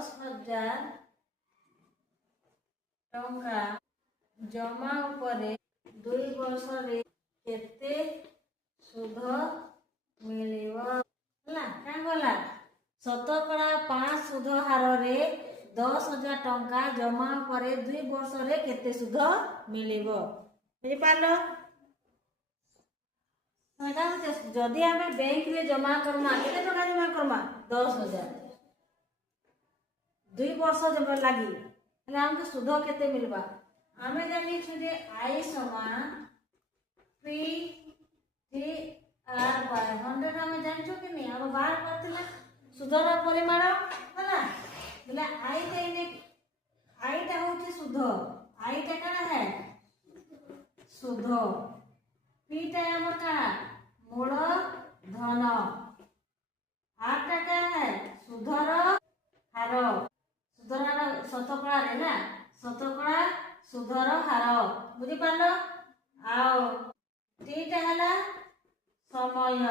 10,000 ଟଙ୍କା ଜମା ଉପରେ 2 ବର୍ଷରେ କେତେ ସୁଧ ମିଳିବ? ହେଲା କାଁ ଗଲା ଶତକଡ଼ା 5 ସୁଧ ହାରରେ 10,000 ଟଙ୍କା ଜମା ପରେ 2 ବର୍ଷରେ କେତେ ସୁଧ ମିଳିବ? ବୁଝିପାରିଲ? ଯଦି ଆମେ ବ୍ୟାଙ୍କରେ ଜମା କରମା କେତେ ଟଙ୍କା ଜମା କରମା 10,000 2 ବର୍ଷ ଜମା ଲାଗି ହେଲେ ଆମକୁ ସୁଧ କେତେ ମିଳିବା? ଆମେ ଜାଣିଛୁ ଯେ I ସମାନ P T R by 100 ଆମେ ଜାଣିଛୁ କି नहीं हम बाहर करथिला सुधर परिमाण होला बोले I ता I ता होची सुध I ता काना है सुध P ता हमर का मूल धन R ता क्या है सुधर हार सुधर शतकड़ा रे ना शतकड़ा सुधर हार बुझी पारलो आओ टी ता हला समय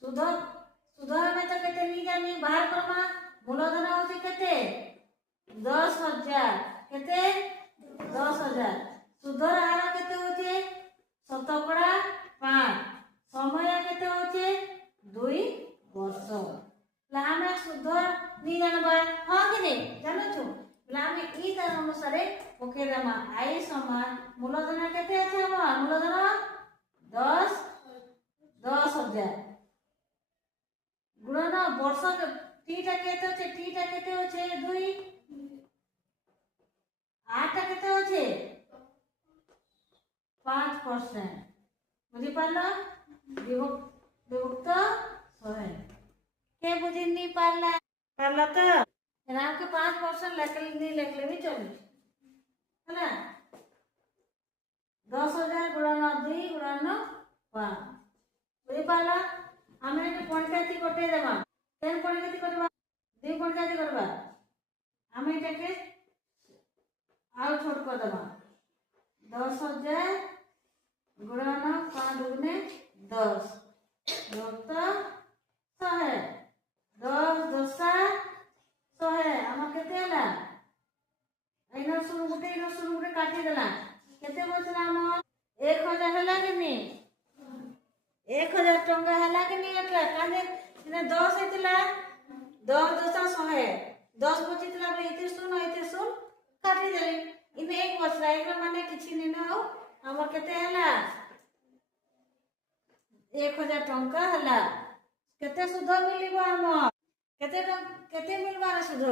सुध सुध हमें तो केते नहीं जानी बाहर करमा मूलधन होची केते 10,000 केते 10,000 सुधर हार केते होची शतकड़ा 5 समय केते होची 2 वर्ष ला हमें सुध नहीं जानबा हां कि नहीं जानो छु ला हमें ई तरह अनुसार ओके रमा I समान मूलधन केते আছে हमर मूलधन 10,000 गुणन वर्ष टी टा केते होचे टी टा केते होचे 2 आठ टा केते होचे 5% बुझी पारलो विभक्त 100 के बुझी नहीं पारला पारला तो नाम के 5% लेखले नहीं लेखले भी चली है 10,000 गुणन 2 गुणन 5 बुझी पारला हमें एक पंचायती कटे देबा केन पंचायती करबा 2 पंचायती करबा हमें एटाके आउ छोट कर देबा 10,000 गुणन 5 दुगुने 10 युक्त 100 10 दशा 100 हम केते हला एनो सुन गुटे काटी देला केते बचला हम 1,000 हला कि नहीं 1,000 टंका हला कि नहीं एटा काने ने 10 हेतिला 10 दशा 100 10 बचितला बे इते सुन काटी देले इने एक बचला एक माने किछि नहीं न हो हमर केते हला 1,000 टंका हला केते सुध मिलिबो हम केते मिलबार सुध